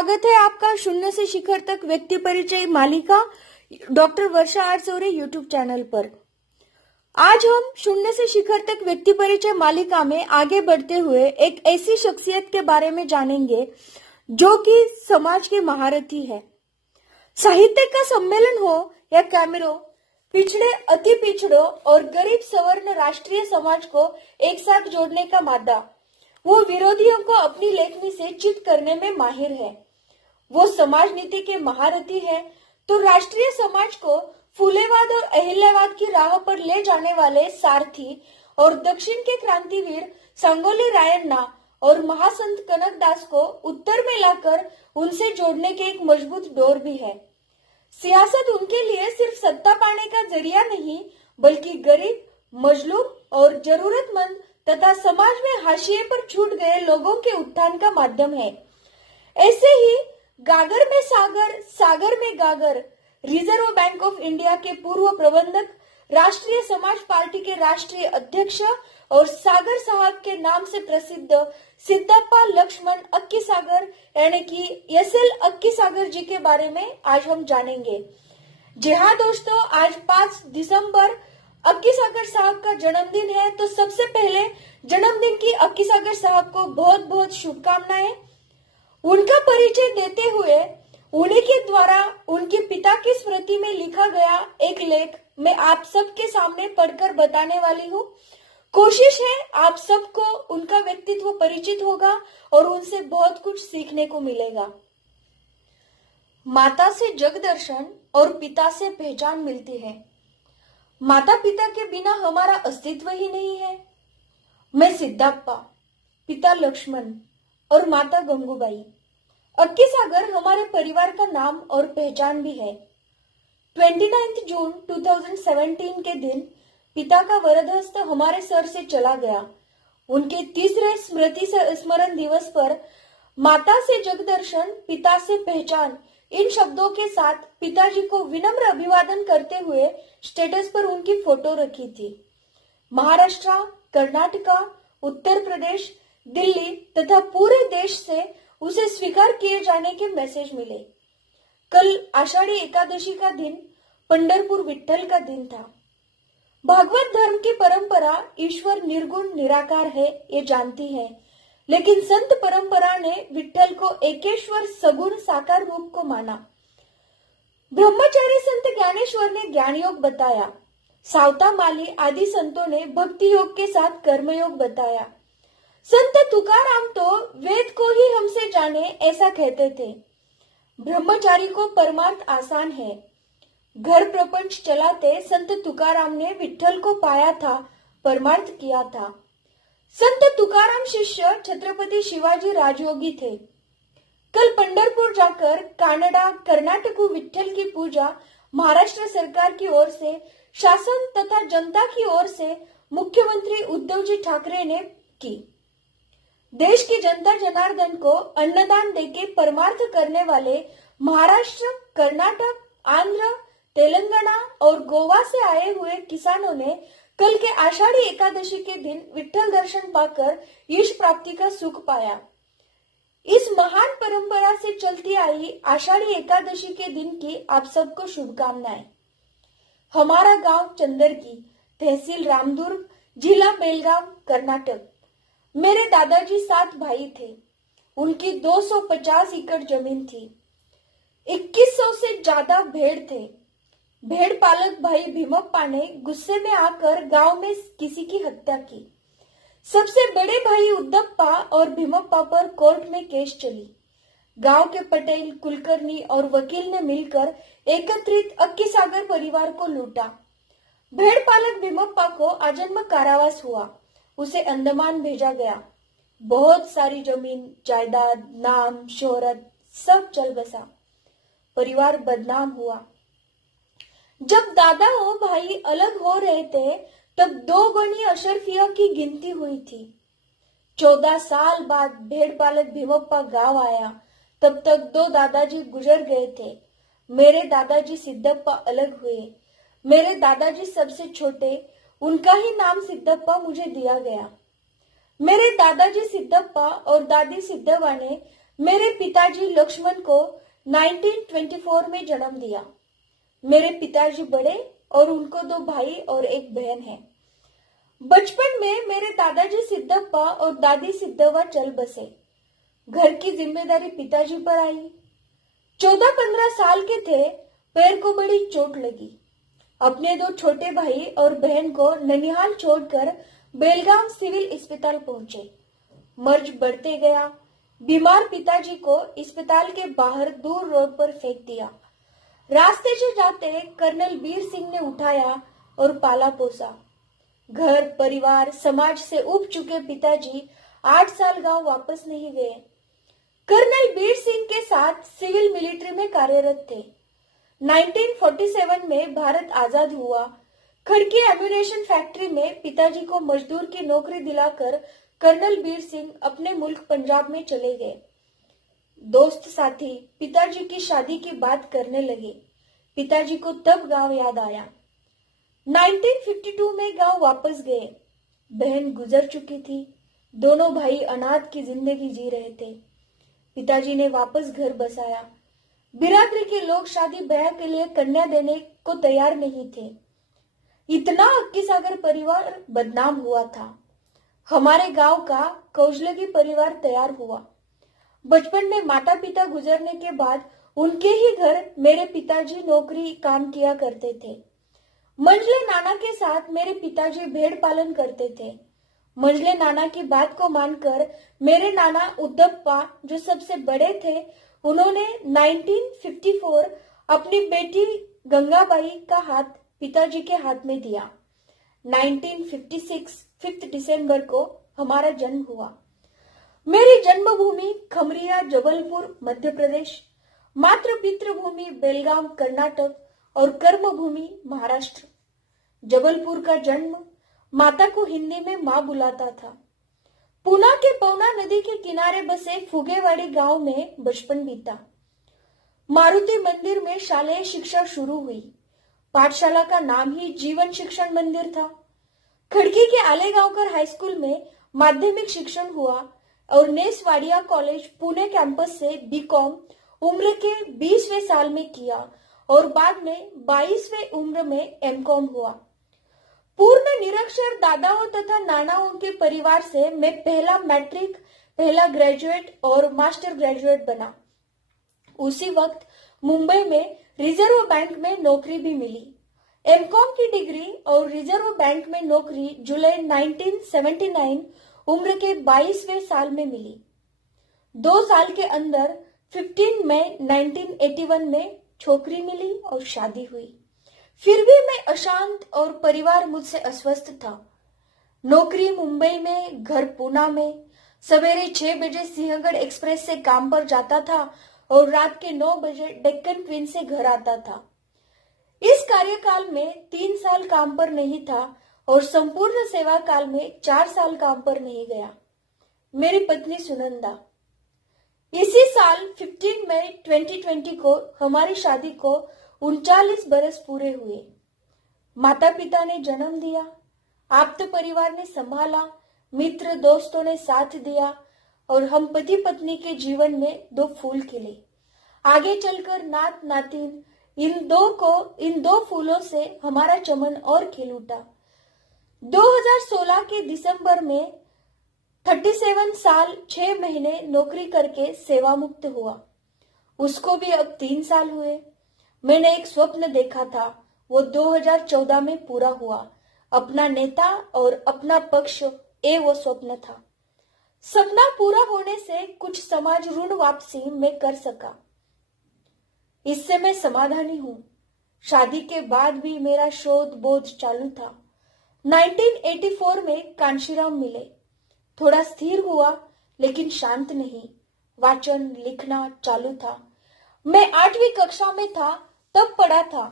स्वागत है आपका शून्य से शिखर तक व्यक्ति परिचय मालिका doctor Varsha R Saure YouTube channel पर। आज हम शून्य से शिखर तक व्यक्ति परिचय मालिका में आगे बढ़ते हुए एक ऐसी शख्सियत के बारे में जानेंगे जो कि समाज के महारथी है। साहित्य का सम्मेलन हो या कैमरों, पिछड़े, अति पिछड़ों और गरीब सवर्ण राष्ट्रीय समाज को एक साथ जोड़ने का मादा, वो विरोधियों को अपनी लेखनी से चित करने में माहिर है। वो समाज नीति के महारथी है तो राष्ट्रीय समाज को फूलेवाद और अहिल्यावाद की राह पर ले जाने वाले सारथी और दक्षिण के क्रांतिवीर संगोली रायण्णा और महासंत कनकदास को उत्तर में लाकर उनसे जोड़ने के एक मजबूत डोर भी है। सियासत उनके लिए सिर्फ सत्ता पाने का जरिया नहीं, बल्कि गरीब, मजलूम और जरूरतमंद तथा समाज में हाशिए पर छूट गए लोगों के उत्थान का माध्यम है। ऐसे ही गागर में सागर, सागर में गागर रिजर्व बैंक ऑफ इंडिया के पूर्व प्रबंधक, राष्ट्रीय समाज पार्टी के राष्ट्रीय अध्यक्ष और सागर साहब के नाम से प्रसिद्ध सिद्धप्पा लक्ष्मण अक्कीसागर यानी कि एसएल अक्कीसागर जी के बारे में आज हम जानेंगे। जी हाँ दोस्तों, आज 5 दिसंबर अक्कीसागर साहब का जन्मदिन है, तो सबसे पहले जन्मदिन की अक्कीसागर साहब को बहुत बहुत शुभकामनाएं। उनका परिचय देते हुए उन्हीं के द्वारा उनके पिता की स्मृति में लिखा गया एक लेख मैं आप सबके सामने पढ़कर बताने वाली हूँ। कोशिश है आप सबको उनका व्यक्तित्व परिचित होगा और उनसे बहुत कुछ सीखने को मिलेगा। माता से जग दर्शन और पिता से पहचान मिलती है। माता पिता के बिना हमारा अस्तित्व ही नहीं है। मैं सिद्धप्पा, पिता लक्ष्मण और माता गंगूबाई। अक्कीसागर हमारे परिवार का नाम और पहचान भी है। 29 जून 2017 के दिन पिता का वरदहस्त हमारे सर से चला गया। उनके तीसरे स्मृति स्मरण दिवस पर माता से जगदर्शन, पिता से पहचान, इन शब्दों के साथ पिताजी को विनम्र अभिवादन करते हुए स्टेटस पर उनकी फोटो रखी थी। महाराष्ट्र, कर्नाटका, उत्तर प्रदेश, दिल्ली तथा पूरे देश से उसे स्वीकार किए जाने के मैसेज मिले। कल आषाढ़ी एकादशी का दिन पंढरपुर विठ्ठल का दिन था। भागवत धर्म की परंपरा ईश्वर निर्गुण निराकार है ये जानती है, लेकिन संत परंपरा ने विठ्ठल को एकेश्वर सगुण साकार रूप को माना। ब्रह्मचारी संत ज्ञानेश्वर ने ज्ञान योग बताया। सावता माली आदि संतों ने भक्ति योग के साथ कर्मयोग बताया। संत तुकाराम तो वेद को ही हमसे जाने ऐसा कहते थे। ब्रह्मचारी को परमार्थ आसान है। घर प्रपंच चलाते संत तुकाराम ने विठ्ठल को पाया था, परमार्थ किया था। संत तुकाराम शिष्य छत्रपति शिवाजी राजयोगी थे। कल पंढरपुर जाकर कानडा, कर्नाटक विठ्ठल की पूजा महाराष्ट्र सरकार की ओर से, शासन तथा जनता की ओर से मुख्यमंत्री उद्धव जी ठाकरे ने की। देश की जनता जनार्दन को अन्नदान देके परमार्थ करने वाले महाराष्ट्र, कर्नाटक, आंध्र, तेलंगाना और गोवा से आए हुए किसानों ने कल के आषाढ़ी एकादशी के दिन विठ्ठल दर्शन पाकर ईश प्राप्ति का सुख पाया। इस महान परंपरा से चलती आई आषाढ़ी एकादशी के दिन की आप सबको शुभकामनाएं। हमारा गांव चंदरकी, तहसील रामदुर्ग, जिला बेलगाम, कर्नाटक। मेरे दादाजी 7 भाई थे। उनकी 250 एकड़ जमीन थी। 2100 से ज्यादा भेड़ थे। भेड़ पालक भाई भीमप्पा ने गुस्से में आकर गांव में किसी की हत्या की। सबसे बड़े भाई उद्दप्पा और भीमप्पा पर कोर्ट में केस चली। गांव के पटेल, कुलकर्णी और वकील ने मिलकर एकत्रित अक्कीसागर परिवार को लूटा। भेड़ पालक भीमप्पा को आजन्म कारावास हुआ। उसे अंडमान भेजा गया। बहुत सारी जमीन, जायदाद, नाम, शोहरत सब चल बसा। परिवार बदनाम हुआ। जब दादा और भाई अलग हो रहे थे तब 2 गणी अशरफिया की गिनती हुई थी। 14 साल बाद भेड़ पालक भीमप्पा गांव आया। तब तक 2 दादाजी गुजर गए थे। मेरे दादाजी सिद्धप्पा अलग हुए। मेरे दादाजी सबसे छोटे, उनका ही नाम सिद्धप्पा मुझे दिया गया। मेरे दादाजी सिद्धप्पा और दादी सिद्धव्वा ने मेरे पिताजी लक्ष्मण को 1924 में जन्म दिया। मेरे पिताजी बड़े और उनको 2 भाई और 1 बहन है। बचपन में मेरे दादाजी सिद्धप्पा और दादी सिद्धव्वा चल बसे। घर की जिम्मेदारी पिताजी पर आई। 14-15 साल के थे, पैर को बड़ी चोट लगी। अपने 2 छोटे भाई और बहन को ननिहाल छोड़कर बेलगाम सिविल अस्पताल पहुंचे। मर्ज बढ़ते गया। बीमार पिताजी को अस्पताल के बाहर दूर रोड पर फेंक दिया। रास्ते से जाते कर्नल वीर सिंह ने उठाया और पाला पोसा। घर परिवार समाज से उब चुके पिताजी 8 साल गांव वापस नहीं गए। कर्नल वीर सिंह के साथ सिविल मिलिट्री में कार्यरत थे। 1947 में भारत आजाद हुआ। खड़की एम्यूनेशन फैक्ट्री में पिताजी को मजदूर की नौकरी दिलाकर कर्नल वीर सिंह अपने मुल्क पंजाब में चले गए। दोस्त साथी पिताजी की शादी की बात करने लगे। पिताजी को तब गांव याद आया। 1952 में गांव वापस गए। बहन गुजर चुकी थी। दोनों भाई अनाथ की जिंदगी जी रहे थे। पिताजी ने वापस घर बसाया। बिरादरी के लोग शादी ब्याह के लिए कन्या देने को तैयार नहीं थे। इतना अक्की सागर परिवार बदनाम हुआ था। हमारे गांव का कौजलगी परिवार तैयार हुआ। बचपन में माता पिता गुजरने के बाद उनके ही घर मेरे पिताजी नौकरी काम किया करते थे। मंझले नाना के साथ मेरे पिताजी भेड़ पालन करते थे। मंझले नाना की बात को मानकर मेरे नाना उद्धप्पा जो सबसे बड़े थे, उन्होंने 1954 अपनी बेटी गंगाबाई का हाथ पिताजी के हाथ में दिया। 1956 5 दिसंबर को हमारा जन्म हुआ। मेरी जन्मभूमि खमरिया जबलपुर मध्य प्रदेश, मातृ पितृभूमि बेलगाम कर्नाटक और कर्मभूमि महाराष्ट्र। जबलपुर का जन्म माता को हिंदी में मां बुलाता था। पूना के पवना नदी के किनारे बसे फुगेवाड़ी गांव में बचपन बीता। मारुति मंदिर में शालेय शिक्षा शुरू हुई। पाठशाला का नाम ही जीवन शिक्षण मंदिर था। खड़की के आलेगांवकर हाई स्कूल में माध्यमिक शिक्षण हुआ और नेसवाड़िया कॉलेज पुणे कैंपस से बीकॉम उम्र के 20वें साल में किया और बाद में 22वें उम्र में एमकॉम हुआ। पूर्ण निरक्षर दादाओं तथा नानाओं के परिवार से मैं पहला मैट्रिक, पहला ग्रेजुएट और मास्टर ग्रेजुएट बना। उसी वक्त मुंबई में रिजर्व बैंक में नौकरी भी मिली। एमकॉम की डिग्री और रिजर्व बैंक में नौकरी जुलाई 1979 उम्र के 22वें साल में मिली। 2 साल के अंदर 15 मई 1981 में छोकरी मिली और शादी हुई। फिर भी मैं अशांत और परिवार मुझसे अस्वस्थ था। नौकरी मुंबई में, घर पूना में। सवेरे 6 बजे सिंहगढ़ एक्सप्रेस से काम पर जाता था और रात के 9 बजे डेक्कन क्वीन से घर आता था। इस कार्यकाल में 3 साल काम पर नहीं था और संपूर्ण सेवा काल में 4 साल काम पर नहीं गया। मेरी पत्नी सुनंदा। इसी साल 15 मई 2020 को हमारी शादी को 39 बरस पूरे हुए। माता पिता ने जन्म दिया, आप्त परिवार ने संभाला, मित्र दोस्तों ने साथ दिया और हम पति पत्नी के जीवन में 2 फूल खिले। आगे चलकर नात नातिन, इन दो फूलों से हमारा चमन और खिल उठा। 2016 के दिसंबर में 37 साल 6 महीने नौकरी करके सेवा मुक्त हुआ। उसको भी अब 3 साल हुए। मैंने एक स्वप्न देखा था, वो 2014 में पूरा हुआ। अपना नेता और अपना पक्ष वो स्वप्न था। सपना पूरा होने से कुछ समाज ऋण वापसी में कर सका, इससे मैं समाधानी हूं। शादी के बाद भी मेरा शोध बोध चालू था। 1984 में कांशीराम मिले। थोड़ा स्थिर हुआ लेकिन शांत नहीं। वाचन लिखना चालू था। मैं 8वीं कक्षा में था तब पढ़ा था।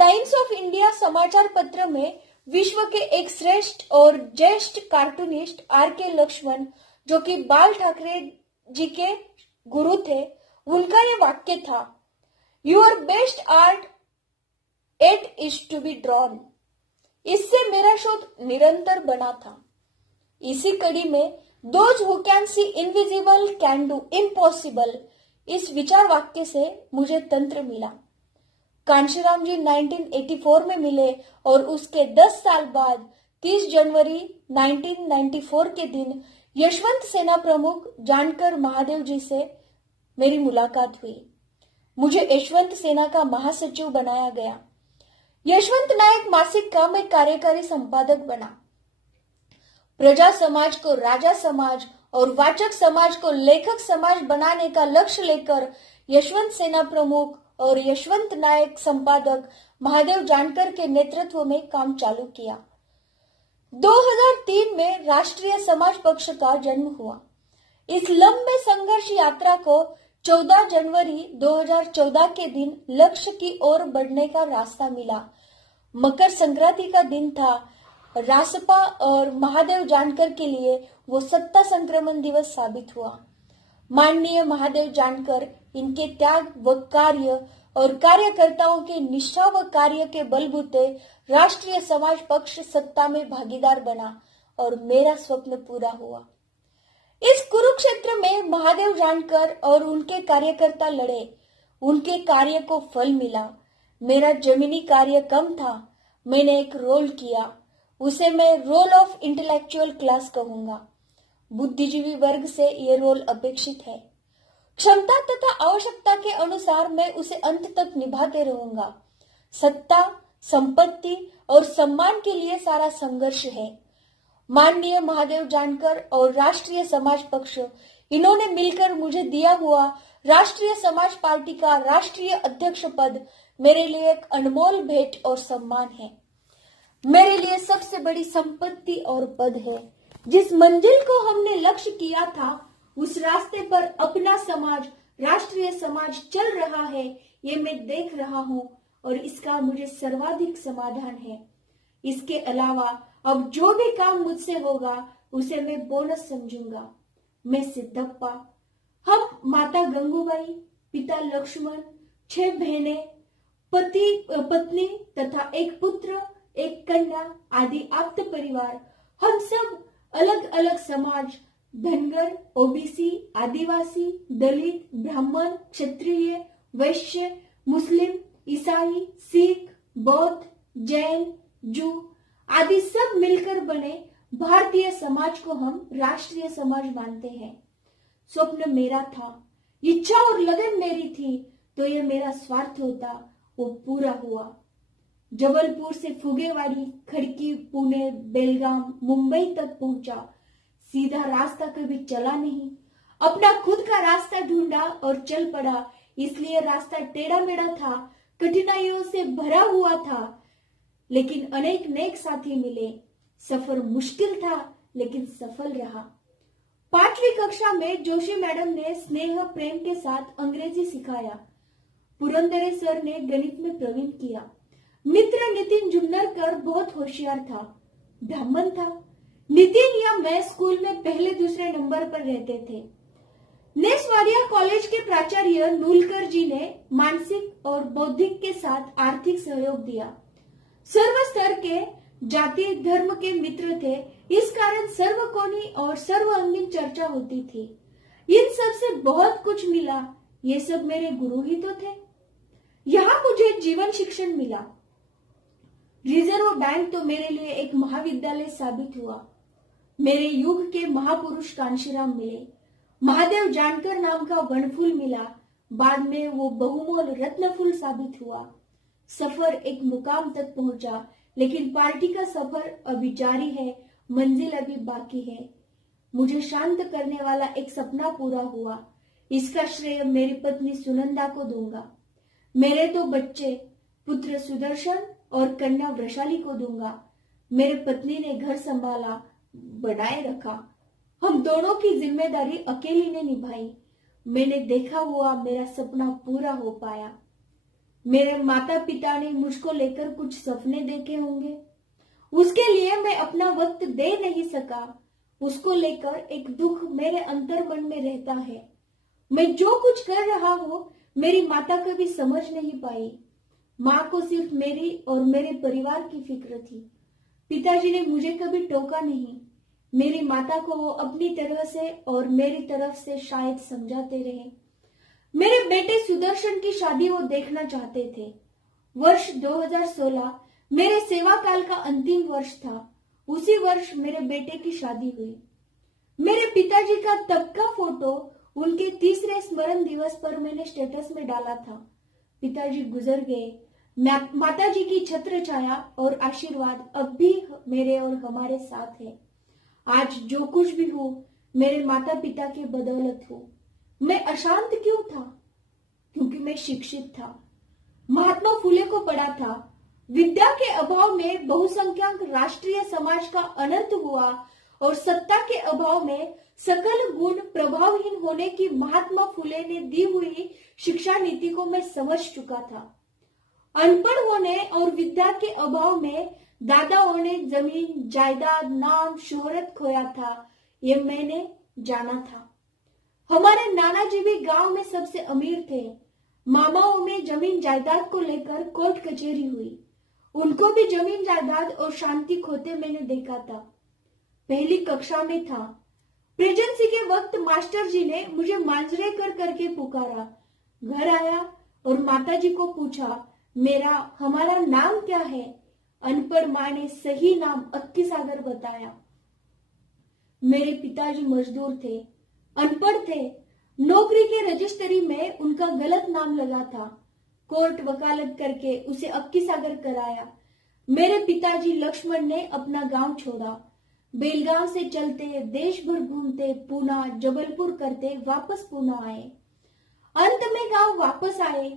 टाइम्स ऑफ इंडिया समाचार पत्र में विश्व के एक श्रेष्ठ और ज्येष्ठ कार्टूनिस्ट आर.के. लक्ष्मण, जो कि बाल ठाकरे जी के गुरु थे, उनका ये वाक्य था, your best art it is to be drawn. इससे मेरा शोध निरंतर बना था। इसी कड़ी में those who can see invisible can do impossible, इस विचार वाक्य से मुझे तंत्र मिला। कांशीराम जी 1984 में मिले और उसके 10 साल बाद 30 जनवरी 1994 के दिन यशवंत सेना प्रमुख जानकर महादेव जी से मेरी मुलाकात हुई। मुझे यशवंत सेना का महासचिव बनाया गया। यशवंत नायक मासिक का मैं कार्यकारी संपादक बना। प्रजा समाज को राजा समाज और वाचक समाज को लेखक समाज बनाने का लक्ष्य लेकर यशवंत सेना प्रमुख और यशवंत नायक संपादक महादेव जानकर के नेतृत्व में काम चालू किया। 2003 में राष्ट्रीय समाज पक्ष का जन्म हुआ। इस लंबे संघर्ष यात्रा को 14 जनवरी 2014 के दिन लक्ष्य की ओर बढ़ने का रास्ता मिला। मकर संक्रांति का दिन था। रासपा और महादेव जानकर के लिए वो सत्ता संक्रमण दिवस साबित हुआ। माननीय महादेव जानकर इनके त्याग व कार्य और कार्यकर्ताओं के निष्ठा व कार्य के बलबूते राष्ट्रीय समाज पक्ष सत्ता में भागीदार बना और मेरा स्वप्न पूरा हुआ। इस कुरुक्षेत्र में महादेव जानकर और उनके कार्यकर्ता लड़े। उनके कार्य को फल मिला। मेरा जमीनी कार्य कम था। मैंने एक रोल किया, उसे मैं रोल ऑफ इंटेलेक्चुअल क्लास कहूंगा। बुद्धिजीवी वर्ग से ये रोल अपेक्षित है। क्षमता तथा आवश्यकता के अनुसार मैं उसे अंत तक निभाते रहूंगा। सत्ता, संपत्ति और सम्मान के लिए सारा संघर्ष है। माननीय महादेव जानकर और राष्ट्रीय समाज पक्ष, इन्होंने मिलकर मुझे दिया हुआ राष्ट्रीय समाज पार्टी का राष्ट्रीय अध्यक्ष पद मेरे लिए एक अनमोल भेंट और सम्मान है। मेरे लिए सबसे बड़ी संपत्ति और पद है। जिस मंजिल को हमने लक्ष्य किया था, उस रास्ते पर अपना समाज, राष्ट्रीय समाज चल रहा है, ये मैं देख रहा हूँ और इसका मुझे सर्वाधिक समाधान है। इसके अलावा अब जो भी काम मुझसे होगा उसे मैं बोनस समझूंगा। मैं सिद्धप्पा, हम माता गंगूबाई, पिता लक्ष्मण, 6 बहनें, पत्नी तथा एक पुत्र, एक कन्या आदि आप्त परिवार, हम सब अलग अलग समाज, धनगर, ओबीसी, आदिवासी, दलित, ब्राह्मण, क्षत्रिय, वैश्य, मुस्लिम, ईसाई, सिख, बौद्ध, जैन, जू आदि सब मिलकर बने भारतीय समाज को हम राष्ट्रीय समाज मानते हैं। स्वप्न मेरा था, इच्छा और लगन मेरी थी, तो ये मेरा स्वार्थ होता, वो पूरा हुआ। जबलपुर से फुगेवाड़ी, खड़की, पुणे, बेलगाम, मुंबई तक पहुंचा। सीधा रास्ता कभी चला नहीं, अपना खुद का रास्ता ढूंढा और चल पड़ा। इसलिए रास्ता टेढ़ा मेढ़ा था, कठिनाइयों से भरा हुआ था, लेकिन अनेक नेक साथी मिले। सफर मुश्किल था लेकिन सफल रहा। 5वीं कक्षा में जोशी मैडम ने स्नेह प्रेम के साथ अंग्रेजी सिखाया। पुरंदरे सर ने गणित में प्रवीण किया। मित्र नितिन जुन्नरकर बहुत होशियार था, ब्राह्मण था। नितिन या मैं स्कूल में पहले दूसरे नंबर पर रहते थे। नेसवाड़िया कॉलेज के प्राचार्य नूलकर जी ने मानसिक और बौद्धिक के साथ आर्थिक सहयोग दिया। सर्व स्तर के जाति धर्म के मित्र थे, इस कारण सर्वकोणीय और सर्वांगीण चर्चा होती थी। इन सब से बहुत कुछ मिला। ये सब मेरे गुरु ही तो थे। यहाँ मुझे जीवन शिक्षण मिला। रिजर्व बैंक तो मेरे लिए एक महाविद्यालय साबित हुआ। मेरे युग के महापुरुष कांशीराम मिले। महादेव जानकर नाम का वनफूल मिला। बाद में वो बहुमोल रत्नफूल साबित हुआ। सफर एक मुकाम तक पहुंचा, लेकिन पार्टी का सफर अभी जारी है, मंजिल अभी बाकी है। मुझे शांत करने वाला एक सपना पूरा हुआ। इसका श्रेय मेरी पत्नी सुनंदा को दूंगा। मेरे 2 बच्चे, पुत्र सुदर्शन और कन्या वृषाली को दूंगा। मेरे पत्नी ने घर संभाला, बनाए रखा। हम दोनों की जिम्मेदारी अकेली ने निभाई। मैंने देखा हुआ मेरा सपना पूरा हो पाया। मेरे माता पिता ने मुझको लेकर कुछ सपने देखे होंगे, उसके लिए मैं अपना वक्त दे नहीं सका। उसको लेकर एक दुख मेरे अंतर्मन में रहता है। मैं जो कुछ कर रहा हूँ मेरी माता कभी समझ नहीं पाई। माँ को सिर्फ मेरी और मेरे परिवार की फिक्र थी। पिताजी ने मुझे कभी टोका नहीं। मेरी माता को वो अपनी तरह से और मेरी तरफ से शायद समझाते रहे। मेरे बेटे सुदर्शन की शादी वो देखना चाहते थे। वर्ष 2016 मेरे सेवा काल का अंतिम वर्ष था। उसी वर्ष मेरे बेटे की शादी हुई। मेरे पिताजी का तब का फोटो उनके तीसरे स्मरण दिवस पर मैंने स्टेटस में डाला था। पिताजी गुजर गए। माताजी की छत्र छाया और आशीर्वाद अब भी मेरे और हमारे साथ है। आज जो कुछ भी हूँ मेरे माता पिता के बदौलत हूँ। मैं अशांत क्यों था? क्योंकि मैं शिक्षित था, महात्मा फुले को पढ़ा था। विद्या के अभाव में बहुसंख्यक राष्ट्रीय समाज का अनर्थ हुआ और सत्ता के अभाव में सकल गुण प्रभावहीन होने की महात्मा फुले ने दी हुई शिक्षा नीति को मैं समझ चुका था। अनपढ़ होने और विद्या के अभाव में दादाओं ने जमीन जायदाद नाम शोहरत खोया था, ये मैंने जाना था। हमारे नाना जी भी गांव में सबसे अमीर थे। मामाओं में जमीन जायदाद को लेकर कोर्ट कचहरी हुई। उनको भी जमीन जायदाद और शांति खोते मैंने देखा था। पहली कक्षा में था। प्रेजेंसी के वक्त मास्टर जी ने मुझे मांजरे कर करके पुकारा। घर आया और माताजी को पूछा, हमारा नाम क्या है? अनपढ़ मां ने सही नाम अक्की सागर बताया। मेरे पिताजी मजदूर थे, अनपढ़ थे। नौकरी के रजिस्ट्री में उनका गलत नाम लगा था। कोर्ट वकालत करके उसे अक्की सागर कराया। मेरे पिताजी लक्ष्मण ने अपना गांव छोड़ा। बेलगांव से चलते देश भर घूमते पूना जबलपुर करते वापस पूना आए। अंत में गांव वापस आए।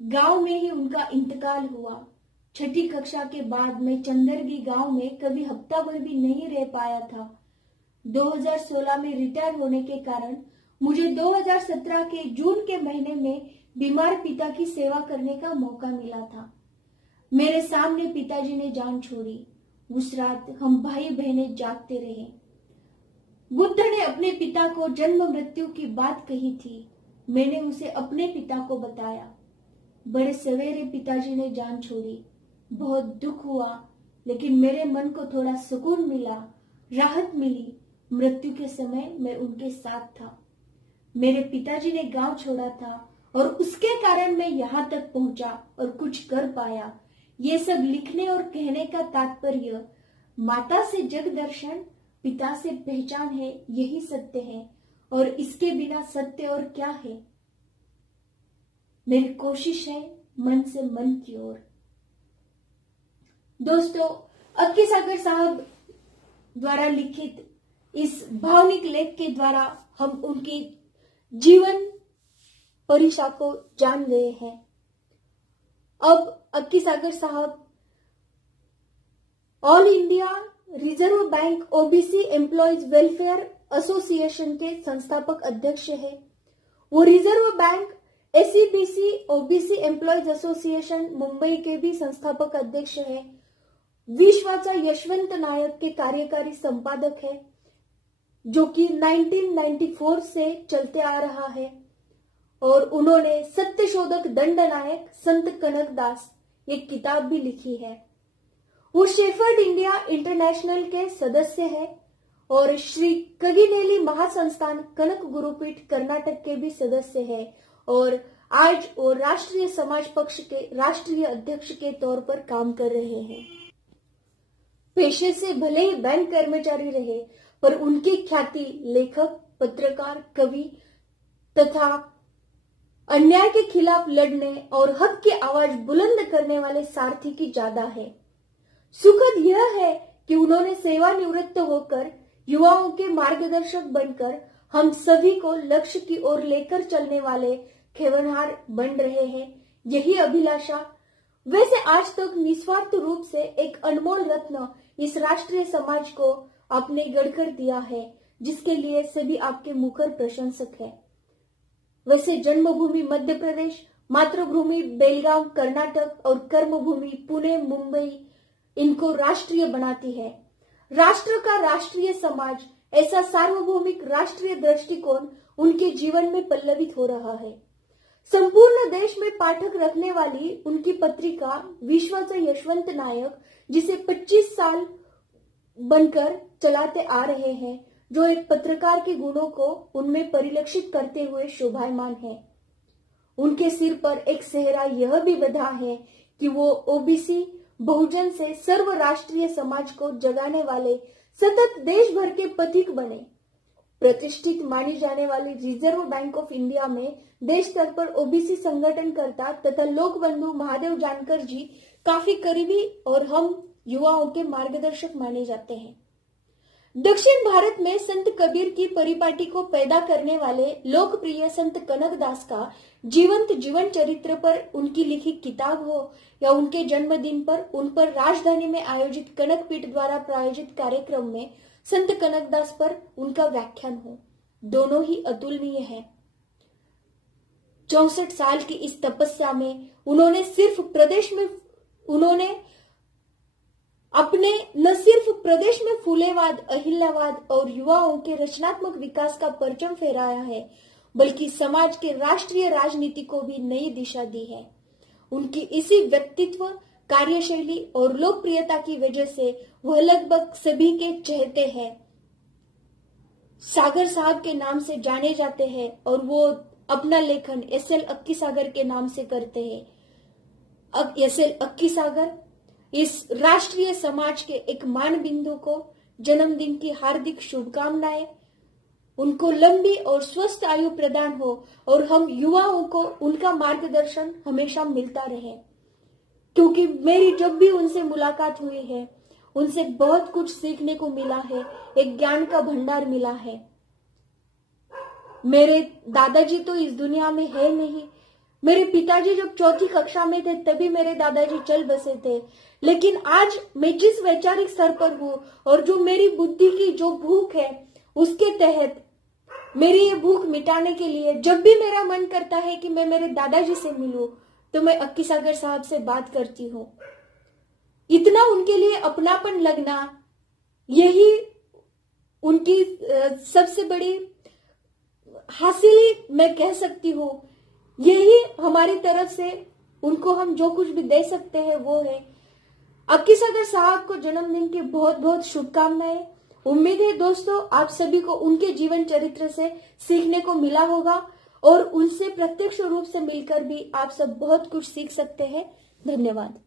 गांव में ही उनका इंतकाल हुआ। छठी कक्षा के बाद मैं चंदरगी गांव में कभी हफ्ता भर भी नहीं रह पाया था। 2016 में रिटायर होने के कारण मुझे 2017 के जून के महीने में बीमार पिता की सेवा करने का मौका मिला था। मेरे सामने पिताजी ने जान छोड़ी। उस रात हम भाई बहनें जागते रहे। बुद्ध ने अपने पिता को जन्म मृत्यु की बात कही थी। मैंने उसे अपने पिता को बताया। बड़े सवेरे पिताजी ने जान छोड़ी। बहुत दुख हुआ, लेकिन मेरे मन को थोड़ा सुकून मिला, राहत मिली। मृत्यु के समय मैं उनके साथ था। मेरे पिताजी ने गांव छोड़ा था और उसके कारण मैं यहाँ तक पहुंचा और कुछ कर पाया। ये सब लिखने और कहने का तात्पर्य माता से जग दर्शन, पिता से पहचान है, यही सत्य है और इसके बिना सत्य और क्या है। मेरी कोशिश है मन से मन की ओर। दोस्तों, अक्की सागर साहब द्वारा लिखित इस भावनिक लेख के द्वारा हम उनकी जीवन परिशा को जान गए हैं। अब अक्की सागर साहब all India reserve bank OBC employees welfare association के संस्थापक अध्यक्ष है। वो reserve bank SEBC OBC employees association Mumbai के भी संस्थापक अध्यक्ष है। विश्वाचा यशवंत नायक के कार्यकारी संपादक है, जो कि 1994 से चलते आ रहा है। और उन्होंने सत्यशोधक दंडनायक संत कनक दास एक किताब भी लिखी है। वो शेफर्ड इंडिया इंटरनेशनल के सदस्य है और श्री कगिनेली महासंस्थान कनक गुरुपीठ कर्नाटक के भी सदस्य है और आज वो राष्ट्रीय समाज पक्ष के राष्ट्रीय अध्यक्ष के तौर पर काम कर रहे हैं। पेशे से भले ही बैंक कर्मचारी रहे, पर उनकी ख्याति लेखक, पत्रकार, कवि तथा अन्याय के खिलाफ लड़ने और हक की आवाज बुलंद करने वाले सारथी की ज्यादा है। सुखद यह है कि उन्होंने सेवानिवृत्त होकर युवाओं के मार्गदर्शक बनकर हम सभी को लक्ष्य की ओर लेकर चलने वाले खेवनहार बन रहे हैं। यही अभिलाषा। वैसे आज तक निस्वार्थ रूप से एक अनमोल रत्न इस राष्ट्रीय समाज को आपने गढ़कर दिया है, जिसके लिए सभी आपके मुखर प्रशंसक है। वैसे जन्मभूमि मध्य प्रदेश, मातृभूमि बेलगांव कर्नाटक और कर्मभूमि पुणे मुंबई इनको राष्ट्रीय बनाती है। राष्ट्र का राष्ट्रीय समाज, ऐसा सार्वभौमिक राष्ट्रीय दृष्टिकोण उनके जीवन में पल्लवित हो रहा है। संपूर्ण देश में पाठक रखने वाली उनकी पत्रिका विश्वाचा यशवंत नायक, जिसे 25 साल बनकर चलाते आ रहे हैं, जो एक पत्रकार के गुणों को उनमें परिलक्षित करते हुए शोभायमान है। उनके सिर पर एक सेहरा यह भी बंधा है कि वो ओबीसी बहुजन से सर्व राष्ट्रीय समाज को जगाने वाले सतत देश भर के पथिक बने। प्रतिष्ठित मानी जाने वाली रिजर्व बैंक ऑफ इंडिया में देश स्तर पर ओबीसी संगठनकर्ता तथा लोक बंधु महादेव जानकर जी काफी करीबी और हम युवाओं के मार्गदर्शक माने जाते हैं। दक्षिण भारत में संत कबीर की परिपाटी को पैदा करने वाले लोकप्रिय संत कनकदास का जीवंत जीवन चरित्र पर उनकी लिखी किताब हो या उनके जन्मदिन पर उन पर राजधानी में आयोजित कनक पीठ द्वारा प्रायोजित कार्यक्रम में संत कनकदास पर उनका व्याख्यान हो, दोनों ही अतुलनीय है। 64 साल की इस तपस्या में उन्होंने न सिर्फ प्रदेश में फूलेवाद, अहिल्यावाद और युवाओं के रचनात्मक विकास का परचम फहराया है, बल्कि समाज के राष्ट्रीय राजनीति को भी नई दिशा दी है। उनकी इसी व्यक्तित्व, कार्यशैली और लोकप्रियता की वजह से वह लगभग सभी के चहेते हैं। सागर साहब के नाम से जाने जाते हैं और वो अपना लेखन एसएल अक्की सागर के नाम से करते हैं। अब एसएल अक्की सागर इस राष्ट्रीय समाज के एक मान बिंदु को जन्मदिन की हार्दिक शुभकामनाएं। उनको लंबी और स्वस्थ आयु प्रदान हो और हम युवाओं को उनका मार्गदर्शन हमेशा मिलता रहे, क्योंकि मेरी जब भी उनसे मुलाकात हुई है उनसे बहुत कुछ सीखने को मिला है, एक ज्ञान का भंडार मिला है। मेरे दादाजी तो इस दुनिया में है नहीं। मेरे पिताजी जब 4ठी कक्षा में थे तभी मेरे दादाजी चल बसे थे, लेकिन आज मैं जिस वैचारिक स्तर पर हूँ और जो मेरी बुद्धि की जो भूख है उसके तहत मेरी ये भूख मिटाने के लिए जब भी मेरा मन करता है कि मैं मेरे दादाजी से मिलूं तो मैं अक्की सागर साहब से बात करती हूँ। इतना उनके लिए अपनापन लगना, यही उनकी सबसे बड़ी हासिल मैं कह सकती हूँ। यही हमारी तरफ से उनको हम जो कुछ भी दे सकते हैं वो है। अक्की सागर साहब को जन्मदिन की बहुत बहुत शुभकामनाएं। उम्मीद है दोस्तों आप सभी को उनके जीवन चरित्र से सीखने को मिला होगा और उनसे प्रत्यक्ष रूप से मिलकर भी आप सब बहुत कुछ सीख सकते हैं। धन्यवाद।